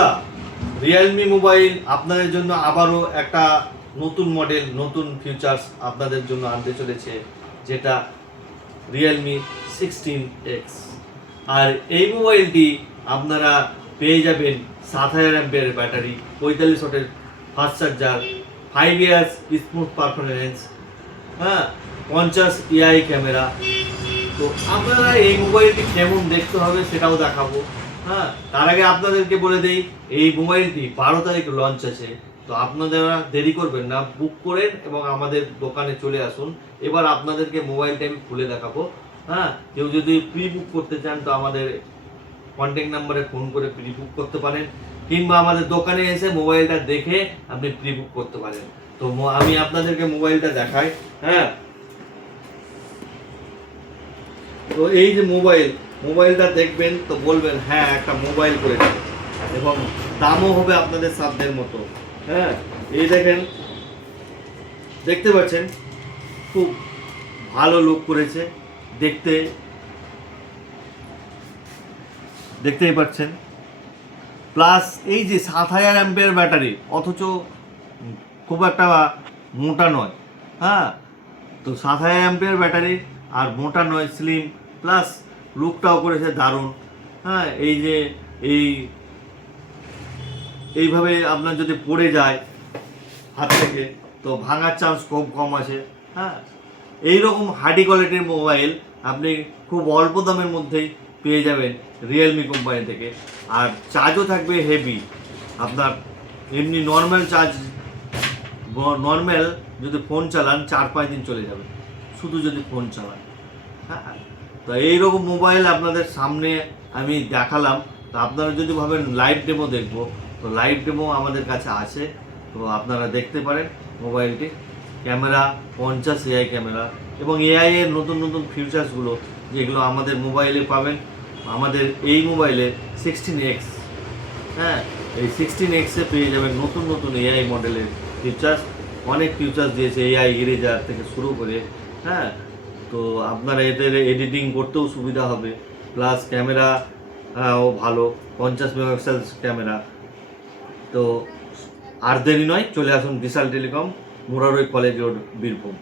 বন্ধুরা, Realme mobile আপনাদের জন্য আবারও একটা নতুন মডেল, নতুন ফিচার্স আপনাদের জন্য আনতে চলেছে, যেটা রিয়েলমি 16X। আর এই মোবাইলটি আপনারা পেয়ে যাবেন 7000 অ্যাম্পিয়ারের ব্যাটারি, 45 ওয়াটের fast charger, 5 years smooth performance, 50 AI camera. তো আপনারা এই মোবাইলটি কেমন দেখতে হবে সেটাও দেখাবো। তার আগে আপনাদেরকে বলে দেই, এই মোবাইলটি 12 তারিখ লঞ্চ আছে। তো আপনারা দেরি করবেন না, বুক করেন এবং আমাদের দোকানে চলে আসুন। এবার আপনাদেরকে মোবাইলটা আমি খুলে দেখাবো। কেউ যদি প্রি বুক করতে চান তো আমাদের কন্ট্যাক্ট নাম্বারে ফোন করে প্রি বুক করতে পারেন, কিংবা আমাদের দোকানে এসে মোবাইলটা দেখে আপনি প্রি বুক করতে পারেন। তো আমি আপনাদেরকে মোবাইলটা দেখাই। তো এই যে মোবাইলটা দেখবেন তো বলবেন হ্যাঁ একটা মোবাইল করেছে, এবং দামও হবে আপনাদের সাধ্যের মতো। এই দেখতে পাচ্ছেন খুব ভালো লুক করেছে, দেখতেই পাচ্ছেন। প্লাস এই যে 7000 অ্যাম্পিয়ার ব্যাটারি, অথচ খুব একটা মোটা নয়। তো 7000 অ্যাম্পিয়ার ব্যাটারি আর মোটা নয়, স্লিম, প্লাস লুকটাও করেছে দারুণ। এই যে এইভাবে আপনার যদি পড়ে যায় হাত থেকে তো ভাঙার চান্স খুব কম আছে। এইরকম হার্ডি কোয়ালিটির মোবাইল আপনি খুব অল্প দামের মধ্যেই পেয়ে যাবেন রিয়েলমি কোম্পানি থেকে। আর চার্জও থাকবে হেভি। আপনার এমনি নর্মাল যদি ফোন চালান 4-5 দিন চলে যাবে, শুধু যদি ফোন চালান। তো এইরকম মোবাইল আপনাদের সামনে আমি দেখালাম। তো আপনারা যদি ভাবেন লাইভ ডেমো দেখবো, তো লাইভ ডেমো আমাদের কাছে আছে, তো আপনারা দেখতে পারেন মোবাইলটি। ক্যামেরা 50 AI ক্যামেরা, এবং AI এর নতুন নতুন ফিচার্সগুলো যেগুলো আমাদের মোবাইলে পাবেন, আমাদের এই মোবাইলে 16X। এই 16X-এ পেয়ে যাবেন নতুন নতুন AI মডেলের ফিচার্স। অনেক ফিচার্স দিয়েছে, AI ইরেজার থেকে শুরু করে। তো আপনারা এদের এডিটিং করতেও সুবিধা হবে। প্লাস ক্যামেরা ও ভালো, 50 মেগাপিক্সেল ক্যামেরা। তো আর দেরি নয়, চলে আসুন Bishal telecom, Murarai college road, Birbhum.